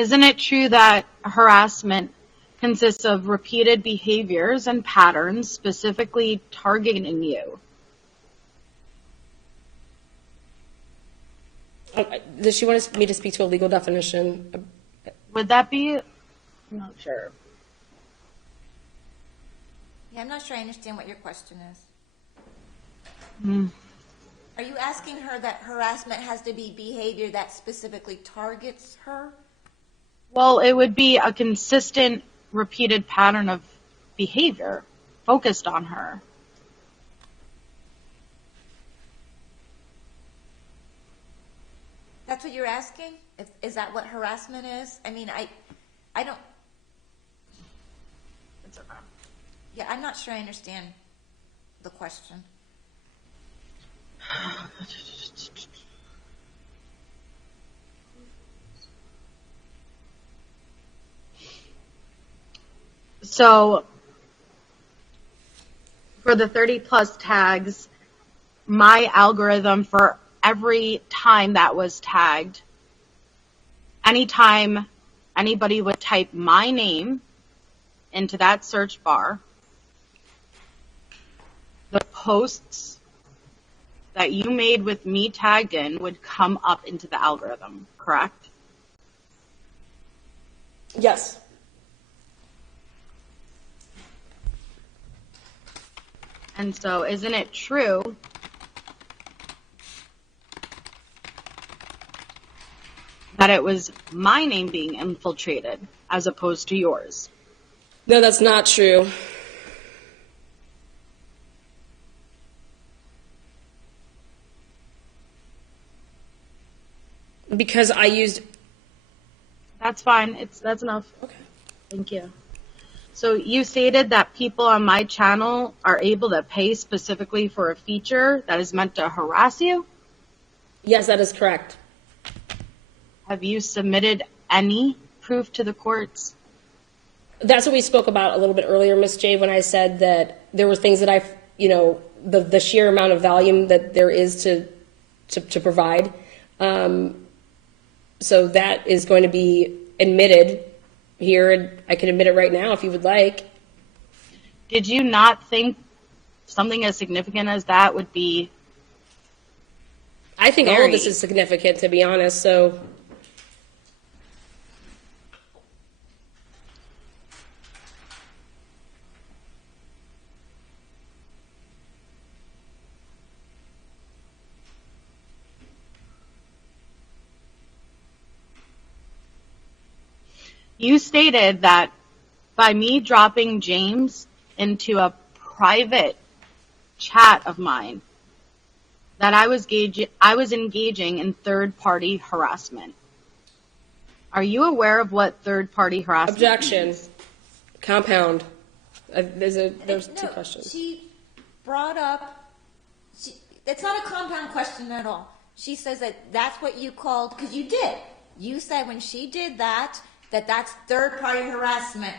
Isn't it true that harassment consists of repeated behaviors and patterns specifically targeting you? Does she want me to speak to a legal definition? Would that be? I'm not sure. Yeah, I'm not sure I understand what your question is. Hmm. Are you asking her that harassment has to be behavior that specifically targets her? Well, it would be a consistent, repeated pattern of behavior focused on her. That's what you're asking? Is that what harassment is? I mean, I don't. It's okay. Yeah, I'm not sure I understand the question. So, for the 30 plus tags, my algorithm for every time that was tagged, anytime anybody would type my name into that search bar, the posts that you made with me tagged in would come up into the algorithm, correct? Yes. And so, isn't it true that it was my name being infiltrated as opposed to yours? No, that's not true. Because I used... That's fine. That's enough. Okay. Thank you. So you stated that people on my channel are able to pay specifically for a feature that is meant to harass you? Yes, that is correct. Have you submitted any proof to the courts? That's what we spoke about a little bit earlier, Ms. Jade, when I said that there were things that the sheer amount of volume that there is to provide. So that is going to be admitted here, and I can admit it right now if you would like. Did you not think something as significant as that would be? I think all of this is significant, to be honest, so. You stated that by me dropping James into a private chat of mine, that I was engaging in third-party harassment. Are you aware of what third-party harassment Objection. means? Compound. There's two questions. She brought up, it's not a compound question at all. She says that that's what you called, because you did. You said when she did that that's third-party harassment.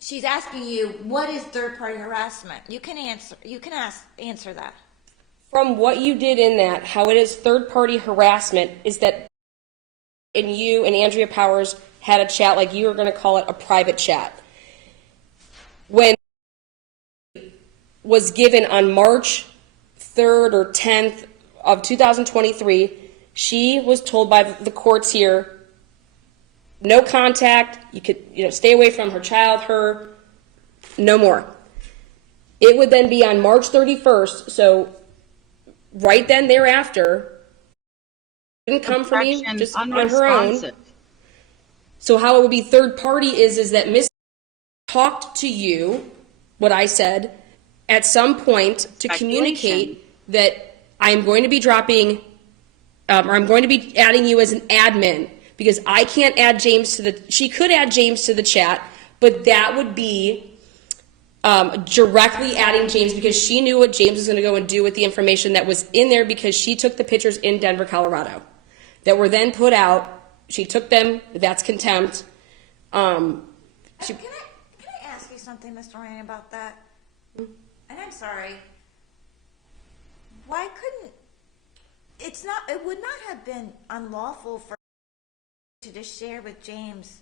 She's asking you, what is third-party harassment? You can answer that. From what you did in that, how it is third-party harassment is that you and Andrea Powers had a chat, like you were going to call it a private chat. When it was given on March 3rd or 10th of 2023, she was told by the courts here, no contact, you could stay away from her child, no more. It would then be on March 31st, so right then thereafter, it didn't come from me, just on her own. So how it would be third party is that Miss talked to you, what I said, at some point to communicate that I'm going to be dropping, or I'm going to be adding you as an admin, because I can't add James she could add James to the chat, but that would be directly adding James, because she knew what James was going to go and do with the information that was in there, because she took the pictures in Denver, Colorado, that were then put out. She took them. That's contempt. Can I ask you something, Mr. Ryan, about that? And I'm sorry. Why couldn't it would not have been unlawful for to just share with James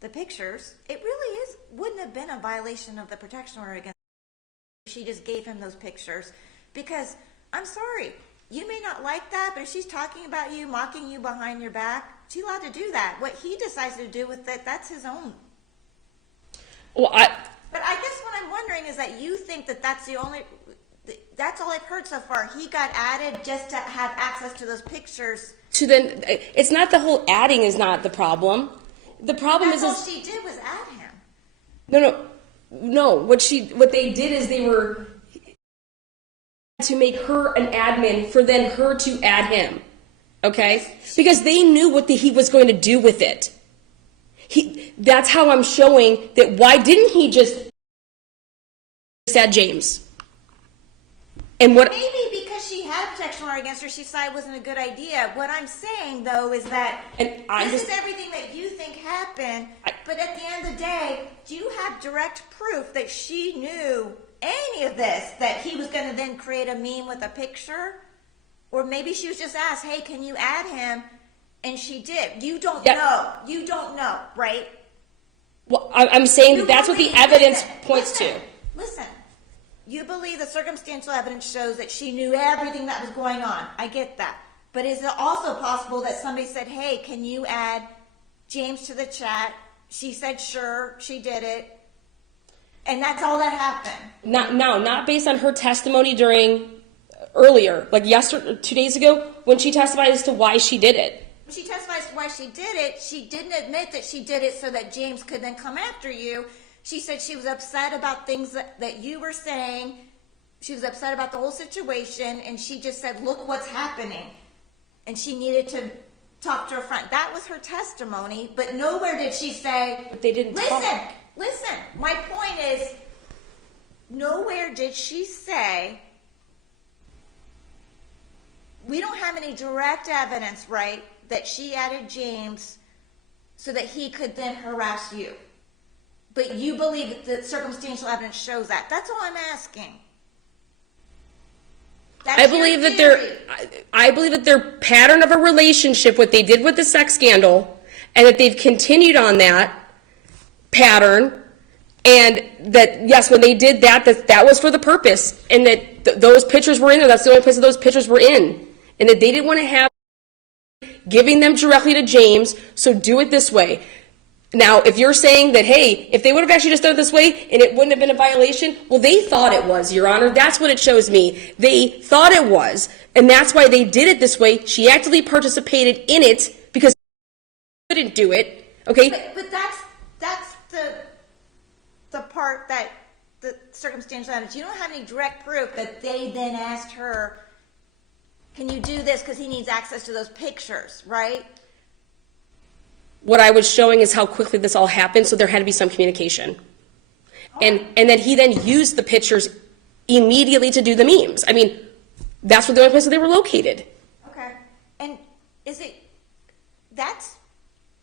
the pictures, it really wouldn't have been a violation of the protection order against if she just gave him those pictures. Because, I'm sorry, you may not like that, but if she's talking about you, mocking you behind your back, she's allowed to do that. What he decides to do with it, that's his own. Well, But I guess what I'm wondering is that you think that that's all I've heard so far. He got added just to have access to those pictures. It's not the whole adding is not the problem. The problem That's is all she did was add him. No. What they did is they were to make her an admin for then her to add him. Okay? Because they knew what he was going to do with it. That's how I'm showing that. Why didn't he just add James? And what? Maybe because she had a protection order against her, she decided it wasn't a good idea. What I'm saying, though, is that this is everything that you think happened, but at the end of the day, do you have direct proof that she knew any of this, that he was going to then create a meme with a picture? Or maybe she was just asked, hey, can you add him? And she did. You don't know. You don't know, right? Well, I'm saying that's what the evidence points to. Listen. You believe the circumstantial evidence shows that she knew everything that was going on. I get that. But is it also possible that somebody said, hey, can you add James to the chat? She said, sure, she did it. And that's all that happened. Not based on her testimony during earlier, like 2 days ago, when she testified as to why she did it. When she testified as to why she did it, she didn't admit that she did it so that James could then come after you. She said she was upset about things that you were saying. She was upset about the whole situation, and she just said, look what's happening. And she needed to talk to her friend. That was her testimony, but nowhere did she say, but they didn't listen, my point is, nowhere did she say, we don't have any direct evidence, right, that she added James so that he could then harass you. But you believe that circumstantial evidence shows that. That's all I'm asking. I believe that their pattern of a relationship, what they did with the sex scandal, and that they've continued on that pattern, and that, yes, when they did that was for the purpose, and that those pictures were in there. That's the only place that those pictures were in. And that they didn't want to have giving them directly to James, so do it this way. Now, if you're saying that, hey, if they would have actually just done it this way and it wouldn't have been a violation, well, they thought it was, Your Honor. That's what it shows me. They thought it was, and that's why they did it this way. She actively participated in it because she couldn't do it, okay? But that's the part that the circumstantial evidence. You don't have any direct proof that they then asked her, can you do this because he needs access to those pictures, right? What I was showing is how quickly this all happened, so there had to be some communication. And then he then used the pictures immediately to do the memes. I mean, that's what the only place that they were located. Okay. And that's,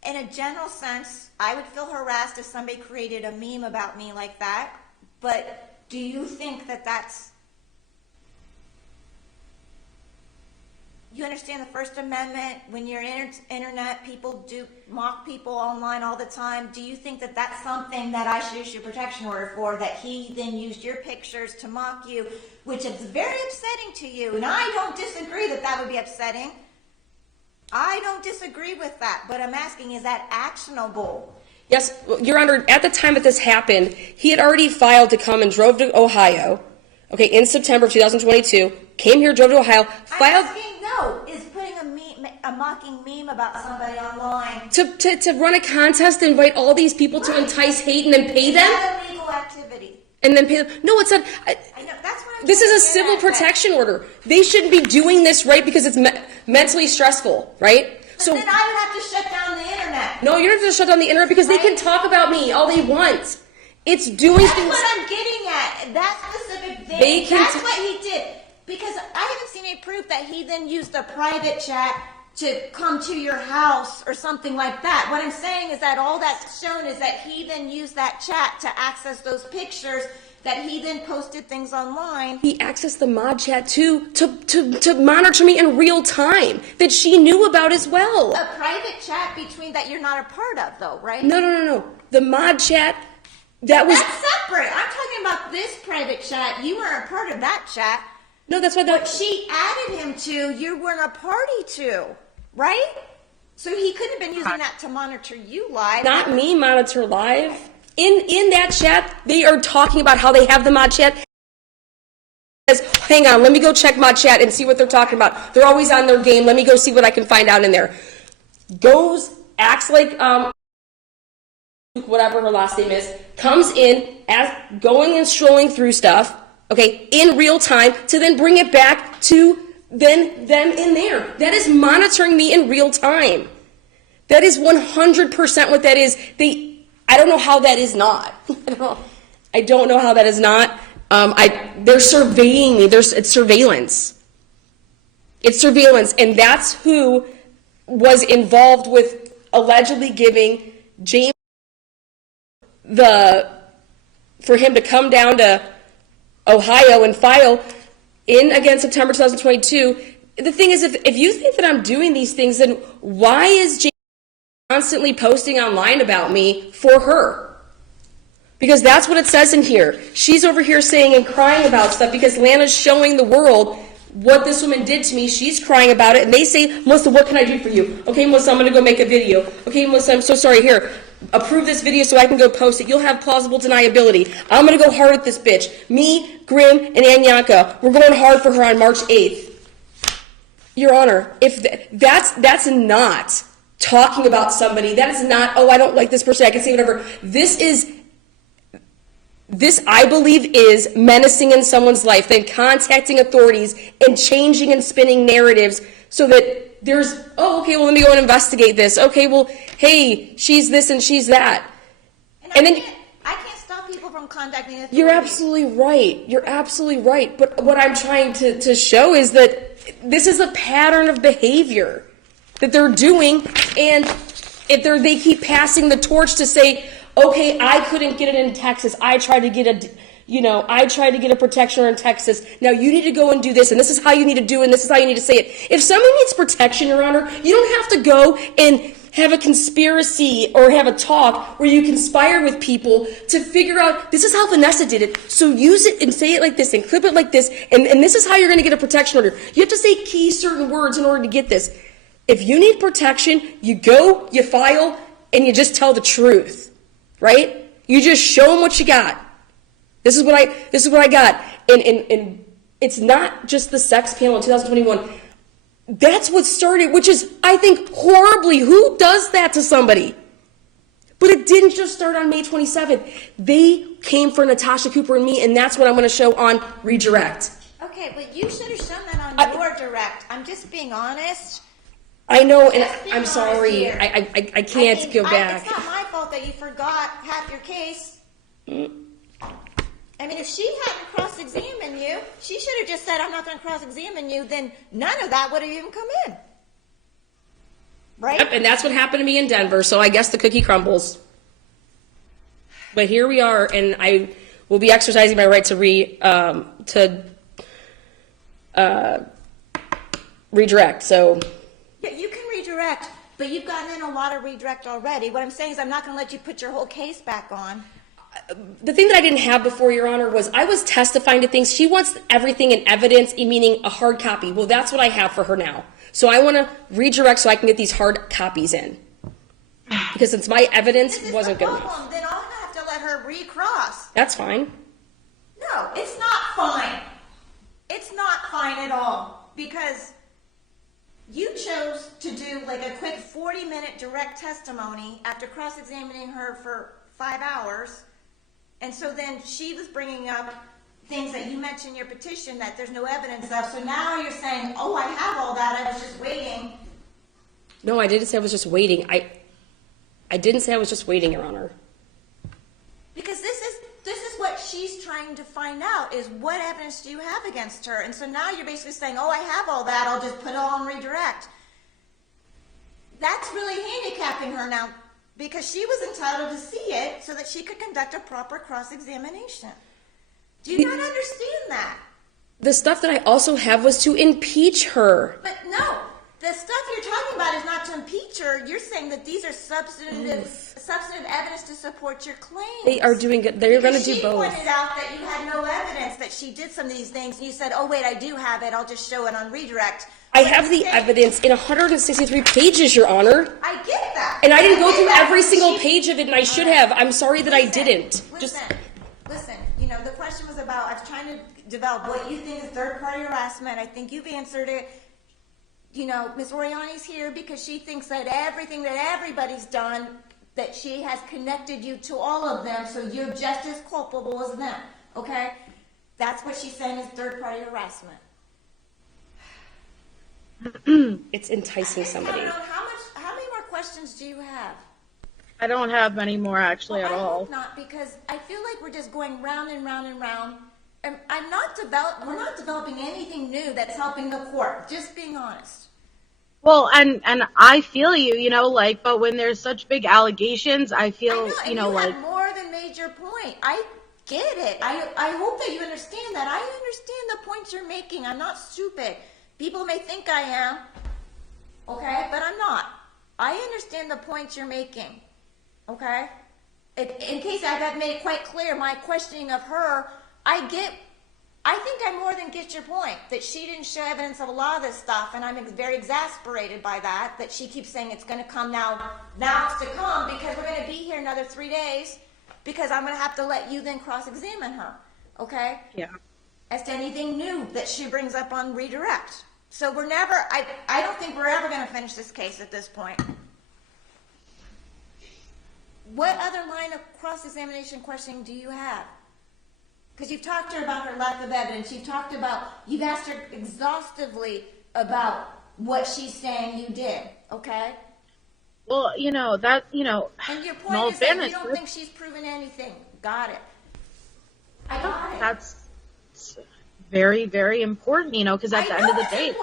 in a general sense, I would feel harassed if somebody created a meme about me like that, but do you think that that's, you understand the First Amendment, when you're internet, people do mock people online all the time. Do you think that that's something that I should issue a protection order for, that he then used your pictures to mock you, which is very upsetting to you? And I don't disagree that that would be upsetting. I don't disagree with that, but I'm asking, is that actionable? Yes, Your Honor, at the time that this happened, he had already filed to come and drove to Ohio, okay, in September of 2022, came here, drove to Ohio, filed... I'm asking, no, is putting a mocking meme about somebody online... To run a contest to invite all these people to entice hate and then pay them? That's a legal activity. And then pay them? No, it's not... I know, that's what I'm This is a civil protection order. They shouldn't be doing this, right, because it's mentally stressful, right? But then I would have to shut down the internet. No, you don't have to shut down the internet because they can talk about me all they want. It's doing That's things... what I'm getting at. That specific thing. That's what he did. Because I haven't seen any proof that he then used a private chat to come to your house or something like that. What I'm saying is that all that's shown is that he then used that chat to access those pictures that he then posted things online. He accessed the mod chat too to monitor me in real time that she knew about as well. A private chat between that you're not a part of, though, right? No. The mod chat, that was... That's separate. I'm talking about this private chat. You weren't a part of that chat. No, that's why What she added him to, you weren't a party to, right? So he couldn't have been using that to monitor you live. Not me monitor live. In that chat, they are talking about how they have the mod chat. Hang on, let me go check mod chat and see what they're talking about. They're always on their game. Let me go see what I can find out in there. Acts like whatever her last name is, comes in as going and strolling through stuff, okay, in real time to then bring it back to then them in there. That is monitoring me in real time. That is 100% what that is. I don't know how that is not. I don't know how that is not. They're surveying me. It's surveillance. It's surveillance, and that's who was involved with allegedly giving James for him to come down to Ohio and file in against September 2022. The thing is, if you think that I'm doing these things, then why is James constantly posting online about me for her? Because that's what it says in here. She's over here saying and crying about stuff because Lana's showing the world what this woman did to me. She's crying about it, and they say, Melissa, what can I do for you? Okay, Melissa, I'm going to go make a video. Okay, Melissa, I'm so sorry. Here, approve this video so I can go post it. You'll have plausible deniability. I'm going to go hard at this bitch. Me, Grim, and Anyanka, we're going hard for her on March 8th. Your Honor, if that's not talking about somebody, that is not, oh, I don't like this person, I can say whatever. This, I believe, is menacing in someone's life, then contacting authorities and changing and spinning narratives so that there's, oh, okay, well, let me go and investigate this. Okay, well, hey, she's this and she's that. And then I can't stop people from contacting authorities. You're absolutely right. You're absolutely right. But what I'm trying to show is that this is a pattern of behavior that they're doing, and if they keep passing the torch to say, okay, I couldn't get it in Texas. I tried to get a protection in Texas. Now you need to go and do this, and this is how you need to do it, and this is how you need to say it. If somebody needs protection, Your Honor, you don't have to go and have a conspiracy or have a talk where you conspire with people to figure out, this is how Vanessa did it, so use it and say it like this and clip it like this, and this is how you're going to get a protection order. You have to say key certain words in order to get this. If you need protection, you go, you file, and you just tell the truth. Right? You just show them what you got. This is what I got. And it's not just the sex panel in 2021. That's what started, which is, I think, horribly. Who does that to somebody? But it didn't just start on May 27th. They came for Natasha Cooper and me, and that's what I'm going to show on Redirect. Okay, but you should have shown that on your direct. I'm just being honest. I know, and I'm sorry. I can't go back. It's not my fault that you forgot half your case. I mean, if she hadn't cross-examined you, she should have just said, I'm not going to cross-examine you, then none of that would have even come in. Right? Yep, and that's what happened to me in Denver, so I guess the cookie crumbles. But here we are, and I will be exercising my right to redirect, so... Yeah, you can redirect, but you've gotten in a lot of redirect already. What I'm saying is I'm not going to let you put your whole case back on. The thing that I didn't have before, Your Honor, was I was testifying to things. She wants everything in evidence, meaning a hard copy. Well, that's what I have for her now. So I want to redirect so I can get these hard copies in. Because since my evidence wasn't good enough. Then I'll have to let her recross. That's fine. No, it's not fine. It's not fine at all. Because... you chose to do like a quick 40-minute direct testimony after cross-examining her for 5 hours. And so then she was bringing up things that you mentioned in your petition that there's no evidence of. So now you're saying, oh, I have all that. I was just waiting. No, I didn't say I was just waiting. I didn't say I was just waiting, Your Honor. Because this is what she's trying to find out, is what evidence do you have against her? And so now you're basically saying, oh, I have all that, I'll just put it all on redirect. That's really handicapping her now, because she was entitled to see it so that she could conduct a proper cross-examination. Do you not understand that? The stuff that I also have was to impeach her. But no, the stuff you're talking about is not to impeach her. You're saying that these are substantive evidence to support your claims. They are doing good. They're going to do She both. pointed out that you had no evidence that she did some of these things, and you said, oh, wait, I do have it. I'll just show it on redirect. I have the evidence in 163 pages, Your Honor. I get that. And I didn't go through every single page of it, and I should have. I'm sorry that I didn't. Listen, you know, the question was about, I was trying to develop what you think is third-party harassment. I think you've answered it. You know, Ms. Oriani's here because she thinks that everything that everybody's done, that she has connected you to all of them, so you're just as culpable as them, okay? That's what she's saying is third-party harassment. It's enticing somebody. I don't know, how many more questions do you have? I don't have many more actually Well, at I all. hope not, because I feel like we're just going round and round and round. And we're not developing anything new that's helping the court, just being honest. Well, and I feel you, you know, like, but when there's such big allegations, I feel, And you know, like, have more than made your point. I get it. I hope that you understand that. I understand the points you're making. I'm not stupid. People may think I am, okay, but I'm not. I understand the points you're making, okay? In case I haven't made it quite clear, my questioning of her, I think I more than get your point, that she didn't show evidence of a lot of this stuff, and I'm very exasperated by that she keeps saying it's going to come now it's to come, because we're going to be here another 3 days, because I'm going to have to let you then cross-examine her, okay? yeah. As to anything new that she brings up on redirect. So I don't think we're ever going to finish this case at this point. What other line of cross-examination questioning do you have? Because you've talked to her about her lack of evidence. You've asked her exhaustively about what she's saying you did, okay? Well, you know, that, you know, And your in point all is that fairness, you don't think she's proven anything. Got it. I got it. that's very, very important, you know, because at the end of the day,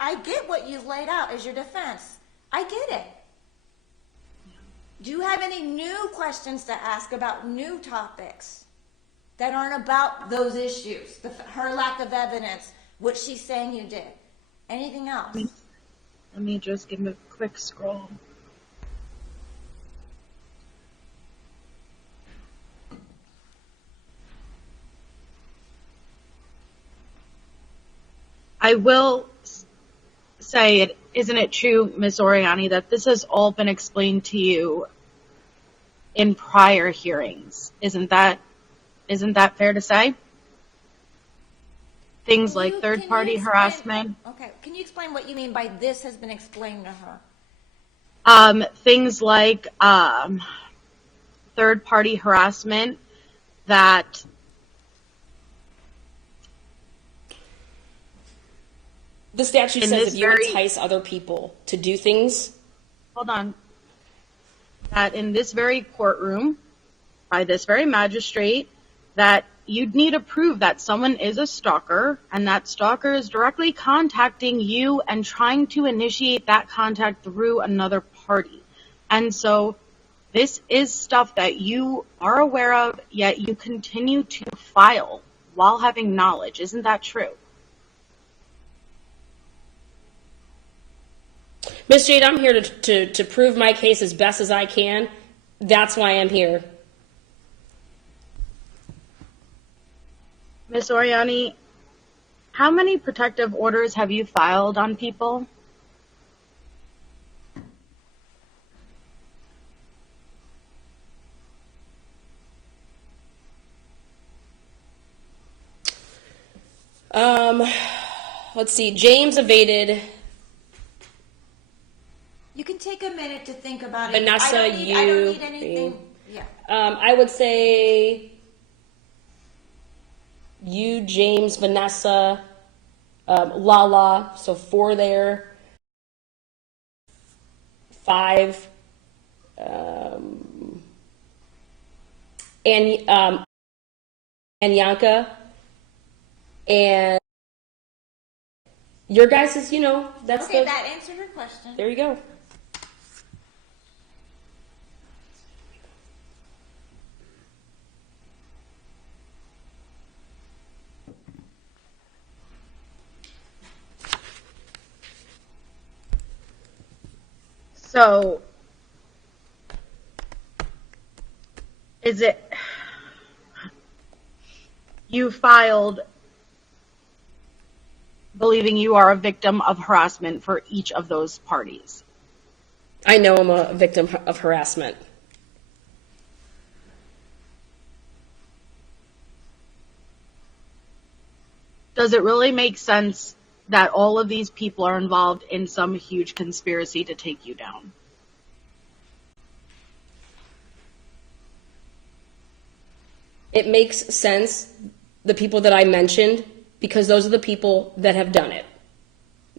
I get what you've laid out as your defense. I get it. Do you have any new questions to ask about new topics that aren't about those issues? Her lack of evidence, what she's saying you did. Anything else? let me just give a quick scroll. I will say, isn't it true, Ms. Oriani, that this has all been explained to you in prior hearings? Isn't that fair to say? Things like third-party harassment. Okay, can you explain what you mean by this has been explained to her? Things like third-party harassment that The statute says if you entice other people to do things. Hold on. That in this very courtroom, by this very magistrate, that you'd need to prove that someone is a stalker, and that stalker is directly contacting you and trying to initiate that contact through another party. And so this is stuff that you are aware of, yet you continue to file while having knowledge. Isn't that true? Ms. Jade, I'm here to prove my case as best as I can. That's why I'm here. Ms. Oriani, how many protective orders have you filed on people? Let's see. James evaded. You can take a minute to think about it. Vanessa, I don't need anything. Yeah. I would say you, James, Vanessa, Lala, so 4 there. 5, and Yanka, and your guys is, you know, that's okay, that answered her question. There you go. So, is it, you filed believing you are a victim of harassment for each of those parties? I know I'm a victim of harassment. Does it really make sense that all of these people are involved in some huge conspiracy to take you down? It makes sense, the people that I mentioned, because those are the people that have done it.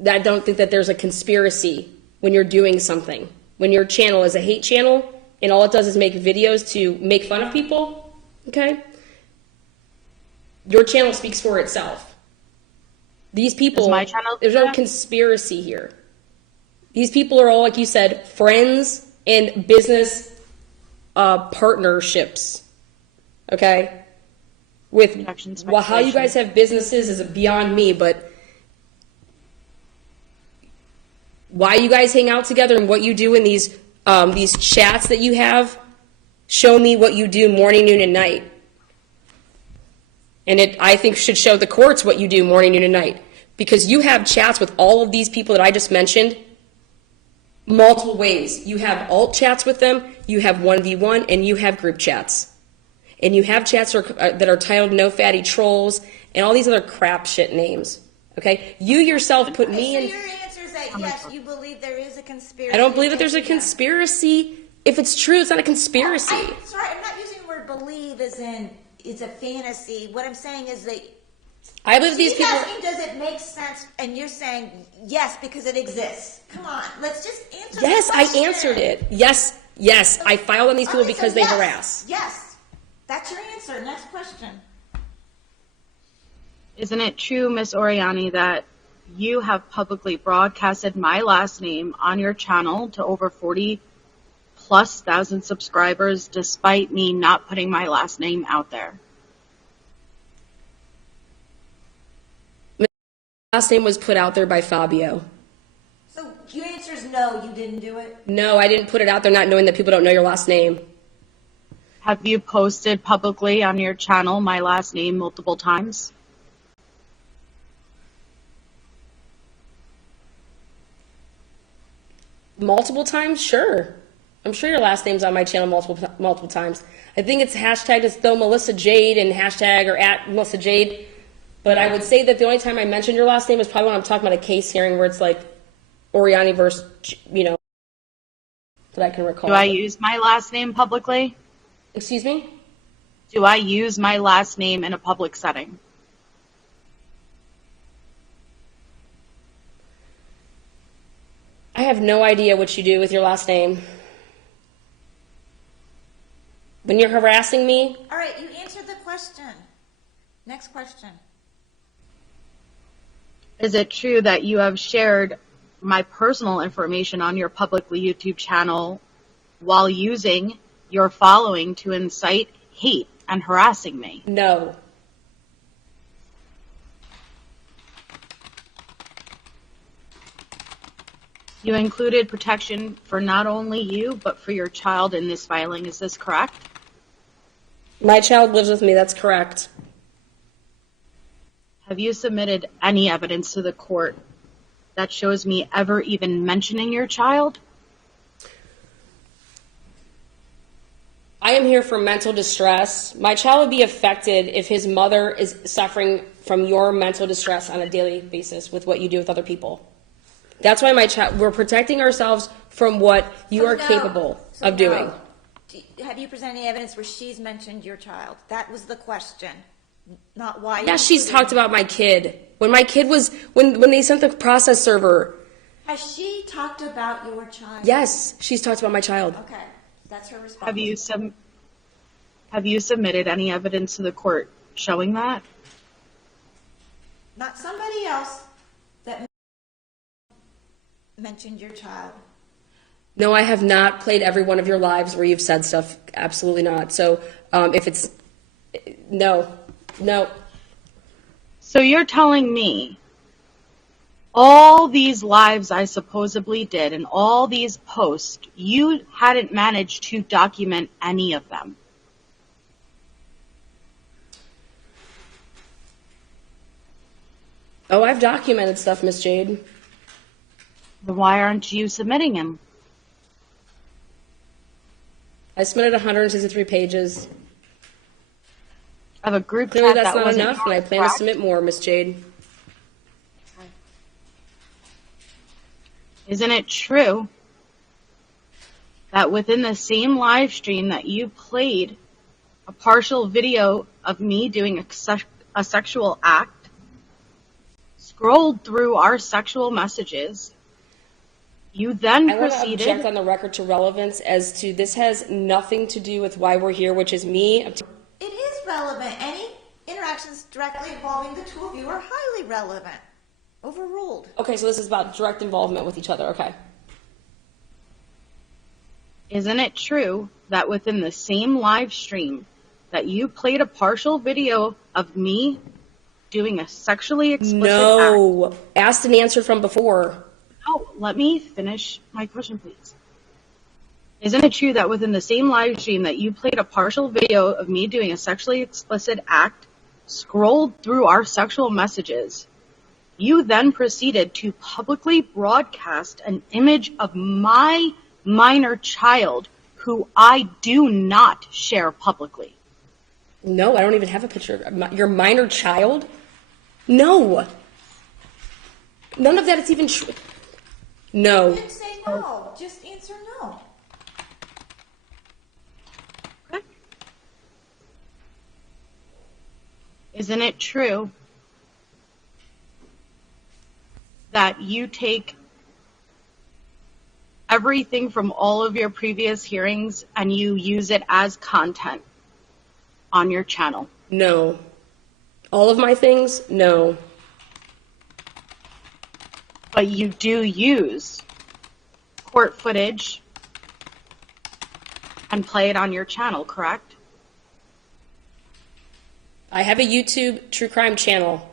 I don't think that there's a conspiracy when you're doing something. When your channel is a hate channel and all it does is make videos to make fun of people, okay? Your channel speaks for itself. These people, Is my channel there's no conspiracy here. These people are all, like you said, friends and business partnerships, okay? With, well, how you guys have businesses is beyond me, but why you guys hang out together and what you do in these chats that you have, show me what you do morning, noon, and night. And it, I think, should show the courts what you do morning, noon, and night. Because you have chats with all of these people that I just mentioned multiple ways. You have alt chats with them, you have 1v1, and you have group chats. And you have chats that are titled No Fatty Trolls and all these other crap shit names. Okay? You yourself put me in... So your answer is that yes, you believe there is a conspiracy. I don't believe that there's a conspiracy. If it's true, it's not a conspiracy. Sorry, I'm not using the word believe as in it's a fantasy. What I'm saying is that I believe these people. Asking, does it make sense? And you're saying yes because it exists. Come on, let's just answer. Yes, I answered it. Yes, yes, I filed on these people because they harass. Yes, that's your answer. Next question. Isn't it true, Miss Oriani, that you have publicly broadcasted my last name on your channel to over 40,000+ subscribers, despite me not putting my last name out there? Last name was put out there by Fabio. So your answer is no, you didn't do it? No, I didn't put it out there not knowing that people don't know your last name. Have you posted publicly on your channel my last name multiple times? Multiple times? Sure. I'm sure your last name's on my channel multiple times. I think it's hashtag as though Melissa Jade and hashtag or at Melissa Jade. But I would say that the only time I mentioned your last name is probably when I'm talking about a case hearing where it's like Oriani versus, that I can recall. Do I use my last name publicly? Excuse me? Do I use my last name in a public setting? I have no idea what you do with your last name. When you're harassing me. All right, you answered the question. Next question. Is it true that you have shared my personal information on your public YouTube channel while using your following to incite hate and harassing me? No. You included protection for not only you, but for your child in this filing. Is this correct? My child lives with me. That's correct. Have you submitted any evidence to the court that shows me ever even mentioning your child? I am here for mental distress. My child would be affected if his mother is suffering from your mental distress on a daily basis with what you do with other people. That's why we're protecting ourselves from what you are capable of doing. Have you presented any evidence where she's mentioned your child? That was the question, not why. Yeah, she's talked about my kid. When my kid was, when they sent the process server. Has she talked about your child? Yes, she's talked about my child. Okay, that's her response. Have you submitted any evidence to the court showing that? Not somebody else that mentioned your child. No, I have not played every one of your lives where you've said stuff. Absolutely not. So if it's, no. So you're telling me all these lives I supposedly did and all these posts, you hadn't managed to document any of them. Oh, I've documented stuff, Miss Jade. Then why aren't you submitting them? I submitted 163 pages. Of a group Clearly chat that's that not wasn't enough, and I plan to submit more, Miss Jade. Isn't it true that within the same live stream that you played a partial video of me doing a sexual act, scrolled through our sexual messages, you then I want to proceeded... object on the record to relevance as to this has nothing to do with why we're here, which is me. It is relevant. Any interactions directly involving the two of you are highly relevant. Overruled. Okay, so this is about direct involvement with each other. Okay. Isn't it true that within the same live stream that you played a partial video of me doing a sexually explicit act? No. Asked and answered from before. No, let me finish my question, please. Isn't it true that within the same live stream that you played a partial video of me doing a sexually explicit act, scrolled through our sexual messages, you then proceeded to publicly broadcast an image of my minor child who I do not share publicly? No, I don't even have a picture of your minor child. No. None of that is even true. No. You didn't say no. Just answer no. Okay. Isn't it true that you take everything from all of your previous hearings and you use it as content on your channel? No. All of my things? No. But you do use court footage and play it on your channel, correct? I have a YouTube true crime channel.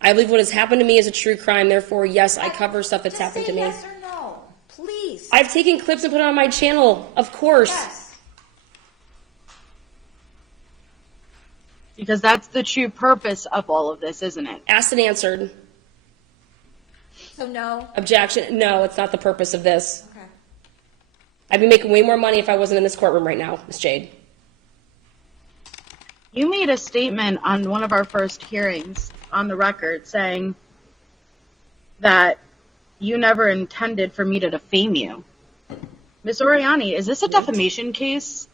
I believe what has happened to me is a true crime. Therefore, yes, I cover stuff that's happened to me. Just say yes or no, please. I've taken clips and put it on my channel, of course. Yes. Because that's the true purpose of all of this, isn't it? Asked and answered. So no. Objection. No, it's not the purpose of this. Okay. I'd be making way more money if I wasn't in this courtroom right now, Miss Jade. You made a statement on one of our first hearings on the record saying that you never intended for me to defame you. Ms. Oriani, is this a defamation case?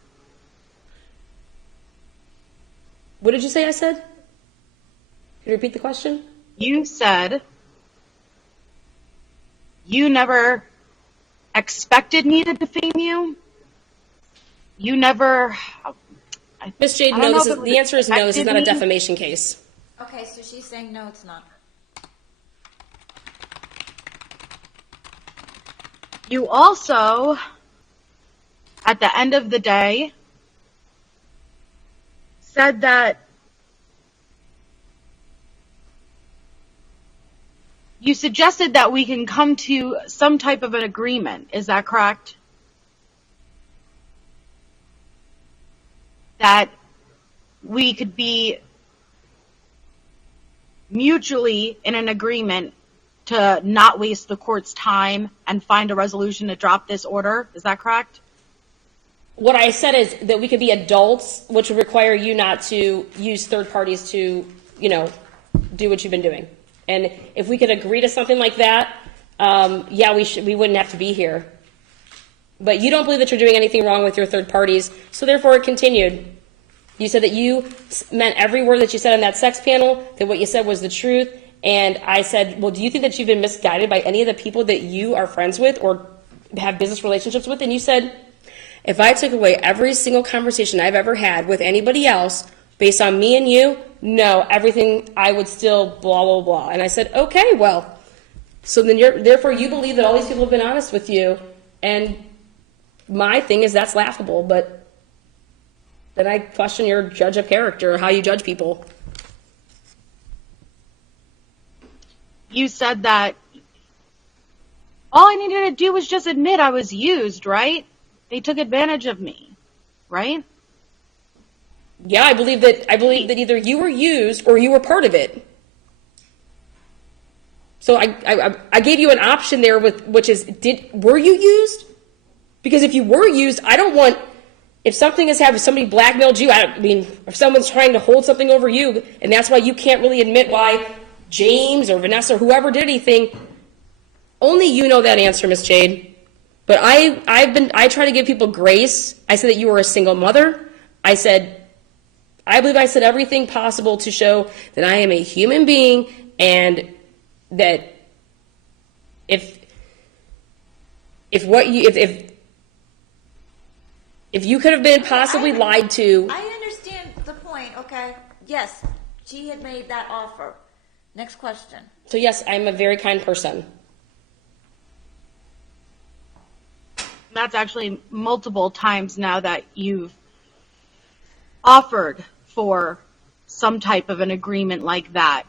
What did you say I said? Can you repeat the question? You said you never expected me to defame you. You never... Miss Jade, no, the answer is no, this is not a defamation case. Okay, so she's saying no, it's not. You also, at the end of the day, said that you suggested that we can come to some type of an agreement. Is that correct? That we could be mutually in an agreement to not waste the court's time and find a resolution to drop this order. Is that correct? What I said is that we could be adults, which would require you not to use third parties to, do what you've been doing. And if we could agree to something like that, yeah, we wouldn't have to be here. But you don't believe that you're doing anything wrong with your third parties, so therefore it continued. You said that you meant every word that you said on that sex panel, that what you said was the truth. And I said, well, do you think that you've been misguided by any of the people that you are friends with or have business relationships with? And you said, if I took away every single conversation I've ever had with anybody else based on me and you, no, everything, I would still blah, blah, blah. And I said, okay, well, so then therefore you believe that all these people have been honest with you. And my thing is that's laughable, but then I question your judge of character, how you judge people. you said that all I needed to do was just admit I was used, right? They took advantage of me, right? Yeah, I believe that either you were used or you were part of it. So I gave you an option there which is, were you used? Because if you were used, I don't want, if something has happened, somebody blackmailed you, if someone's trying to hold something over you, and that's why you can't really admit why James or Vanessa or whoever did anything, only you know that answer, Miss Jade. But I try to give people grace. I said that you were a single mother. I believe I said everything possible to show that I am a human being, and that if you could have been possibly lied to. I understand the point, okay? Yes, she had made that offer. Next question. So yes, I'm a very kind person. That's actually multiple times now that you've offered for some type of an agreement like that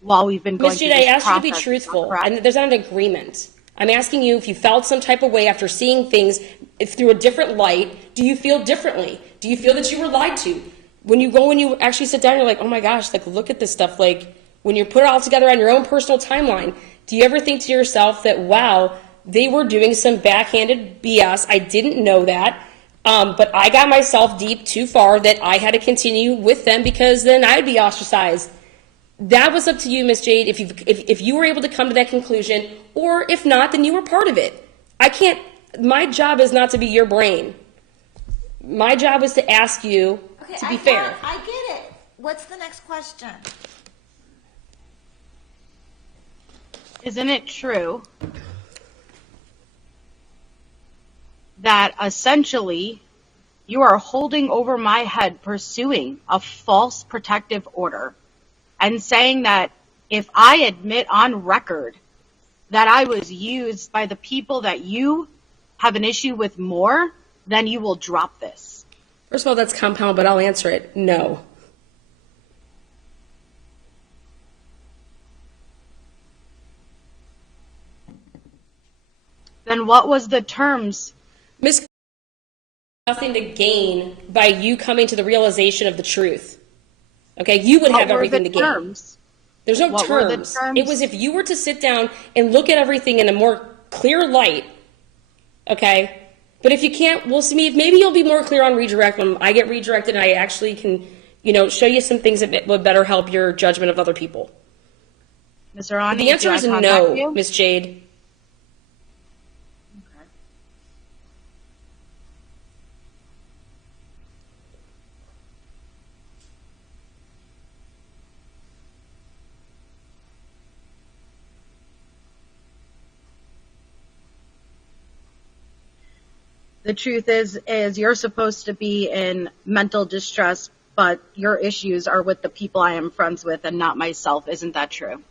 while we've been going Ms. through Jade, this I asked you to be process, truthful, correct? and there's not an agreement. I'm asking you if you felt some type of way after seeing things through a different light. Do you feel differently? Do you feel that you were lied to? When you actually sit down, you're like, oh my gosh, like, look at this stuff. Like, when you put it all together on your own personal timeline, do you ever think to yourself that, wow, they were doing some backhanded BS. I didn't know that. But I got myself deep too far that I had to continue with them because then I'd be ostracized. That was up to you, Miss Jade, if you were able to come to that conclusion, or if not, then you were part of it. My job is not to be your brain. My job is to ask you to be fair. I get it. What's the next question? Isn't it true that essentially you are holding over my head pursuing a false protective order and saying that if I admit on record that I was used by the people that you have an issue with more, then you will drop this? First of all, that's compound, but I'll answer it. No. Then what was the terms? Miss, nothing to gain by you coming to the realization of the truth. Okay, you would have everything to gain. Terms? There's no What were the terms. terms? It was if you were to sit down and look at everything in a more clear light. Okay, but if you can't, we'll see. Maybe you'll be more clear on redirect when I get redirected, and I actually can, show you some things that would better help your judgment of other people. Ms. Oriani, The answer is no, Miss Jade. The truth is you're supposed to be in mental distress, but your issues are with the people I am friends with and not myself. Isn't that true?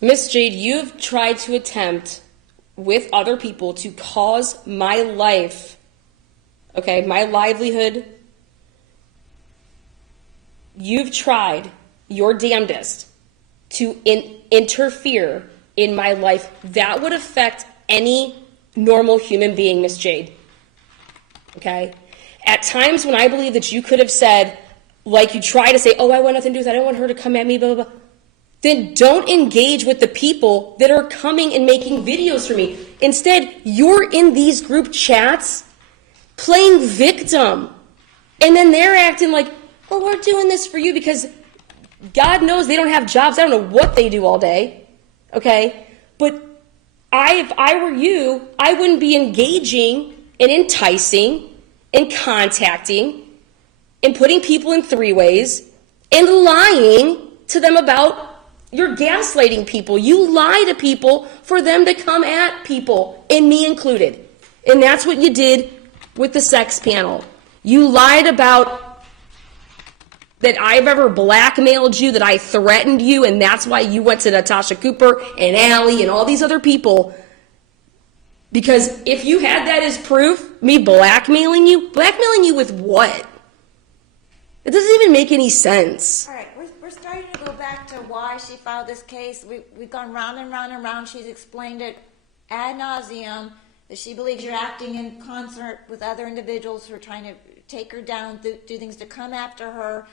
Miss Jade, you've tried to attempt with other people to cause my life, okay, my livelihood. You've tried your damnedest to interfere in my life. That would affect any normal human being, Miss Jade. Okay? At times when I believe that you could have said, like you try to say, oh, I want nothing to do with that, I don't want her to come at me, blah, blah, blah, then don't engage with the people that are coming and making videos for me. Instead, you're in these group chats playing victim. And then they're acting like, oh, we're doing this for you because God knows they don't have jobs. I don't know what they do all day. Okay? But if I were you, I wouldn't be engaging and enticing and contacting and putting people in three-ways and lying to them about, you're gaslighting people. You lie to people for them to come at people, and me included. And that's what you did with the sex panel. You lied about that I've ever blackmailed you, that I threatened you, and that's why you went to Natasha Cooper and Allie and all these other people. Because if you had that as proof, me blackmailing you with what? It doesn't even make any sense. All right, we're starting to go back to why she filed this case. We've gone round and round and round. She's explained it ad nauseum, that she believes you're acting in concert with other individuals who are trying to take her down, do things to come after her.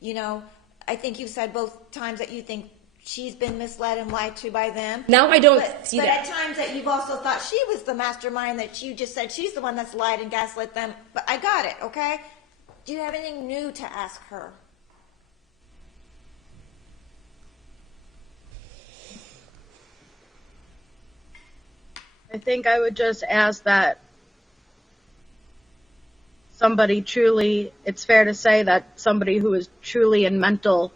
You know, I think you've said both times that you think she's been misled and lied to by them. Now I don't see but that. But at times that you've also thought she was the mastermind, that you just said she's the one that's lied and gaslit them. But I got it, okay? Do you have anything new to ask her? I think I would just ask that somebody truly, it's fair to say that somebody who is truly in mental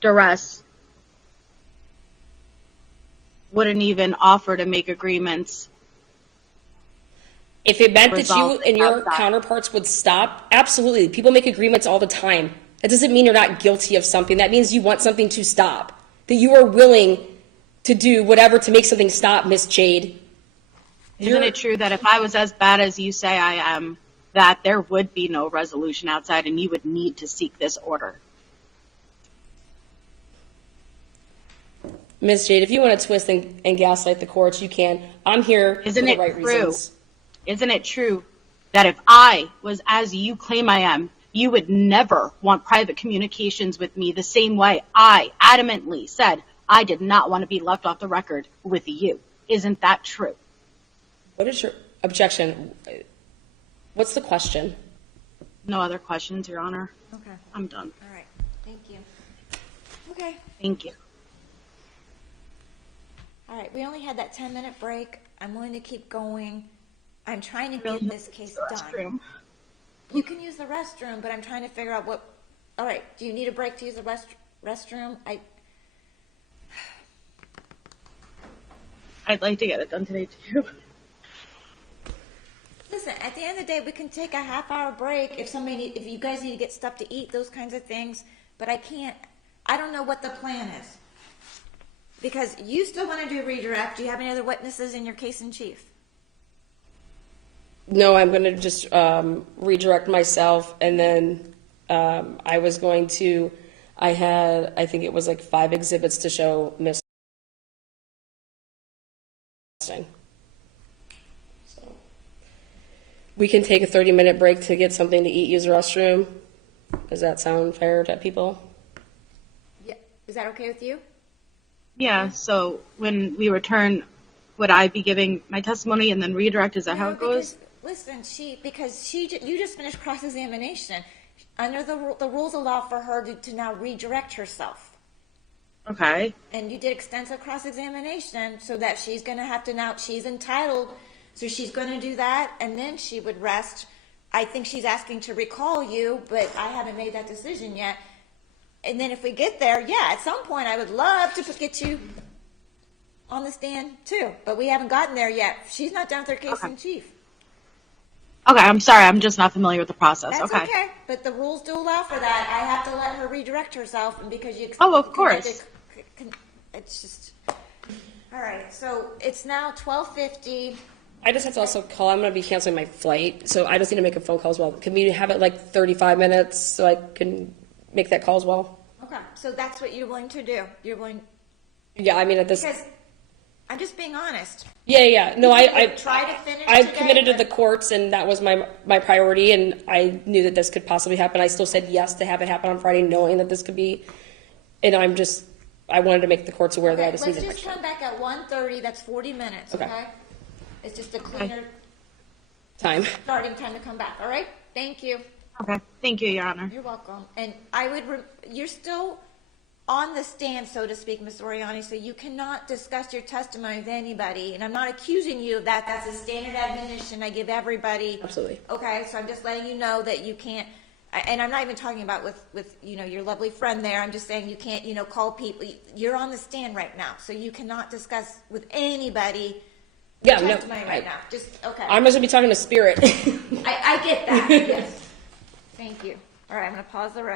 duress wouldn't even offer to make agreements. If it meant that you Resolve and your outside. counterparts would stop, absolutely. People make agreements all the time. That doesn't mean you're not guilty of something. That means you want something to stop. That you are willing to do whatever to make something stop, Miss Jade. Isn't it true that if I was as bad as you say I am, that there would be no resolution outside and you would need to seek this order? Miss Jade, if you want to twist and gaslight the courts, you can. I'm here for the right reasons. Isn't it true that if I was as you claim I am, you would never want private communications with me the same way I adamantly said I did not want to be left off the record with you? Isn't that true? What is your objection? What's the question? No other questions, Your Honor. Okay. I'm done. All right. Thank you. Okay. Thank you. All right. We only had that 10-minute break. I'm willing to keep going. I'm trying to get this case done. You can use the restroom, but I'm trying to figure out what. All right. Do you need a break to use the restroom? I'd like to get it done today too. Listen, at the end of the day, we can take a half-hour break if if you guys need to get stuff to eat, those kinds of things. But I don't know what the plan is. Because you still want to do redirect. Do you have any other witnesses in your case in chief? No, I'm going to just redirect myself, and then I was going to. I think it was like 5 exhibits to show Miss. So we can take a 30-minute break to get something to eat, use the restroom. Does that sound fair to people? Yeah. Is that okay with you? Yeah, so when we return, would I be giving my testimony and then redirect? Is that how it goes? Listen, you just finished cross-examination. Under the rules allow for her to now redirect herself. Okay. And you did extensive cross-examination, so that she's going to have to now, she's entitled, so she's going to do that, and then she would rest. I think she's asking to recall you, but I haven't made that decision yet. And then if we get there, yeah, at some point I would love to get you on the stand too, but we haven't gotten there yet. She's not done with her case in chief. Okay, I'm sorry, I'm just not familiar with the process. That's okay. Okay, but the rules do allow for that. I have to let her redirect herself, and because you. Oh, of course. It's just. All right, so it's now 12:50. I just have to also call. I'm going to be canceling my flight, so I just need to make a phone call as well. Can we have it like 35 minutes so I can make that call as well? Okay, so that's what you're willing to do. You're willing. Yeah, I mean at this. Because I'm just being honest. Yeah. No, I try to finish. I've today, committed to but- the courts, and that was my priority, and I knew that this could possibly happen. I still said yes to have it happen on Friday, knowing that this could be, and I wanted to make the courts aware that I just Let's needed just come back at 1:30. That's 40 minutes. Okay. It's just a cleaner time. starting time to come back. All right. Thank you. Okay, thank you, Your Honor. You're welcome. And you're still on the stand, so to speak, Ms. Oriani, so you cannot discuss your testimony with anybody. And I'm not accusing you of that. That's a standard admonition I give everybody. Absolutely. Okay, so I'm just letting you know that you can't, and I'm not even talking about with your lovely friend there. I'm just saying you can't, call people. You're on the stand right now, so you cannot discuss with anybody your testimony right now. Just, okay. I'm just going to be talking to Spirit. I get that, yes. Thank you. All right, I'm going to pause the record.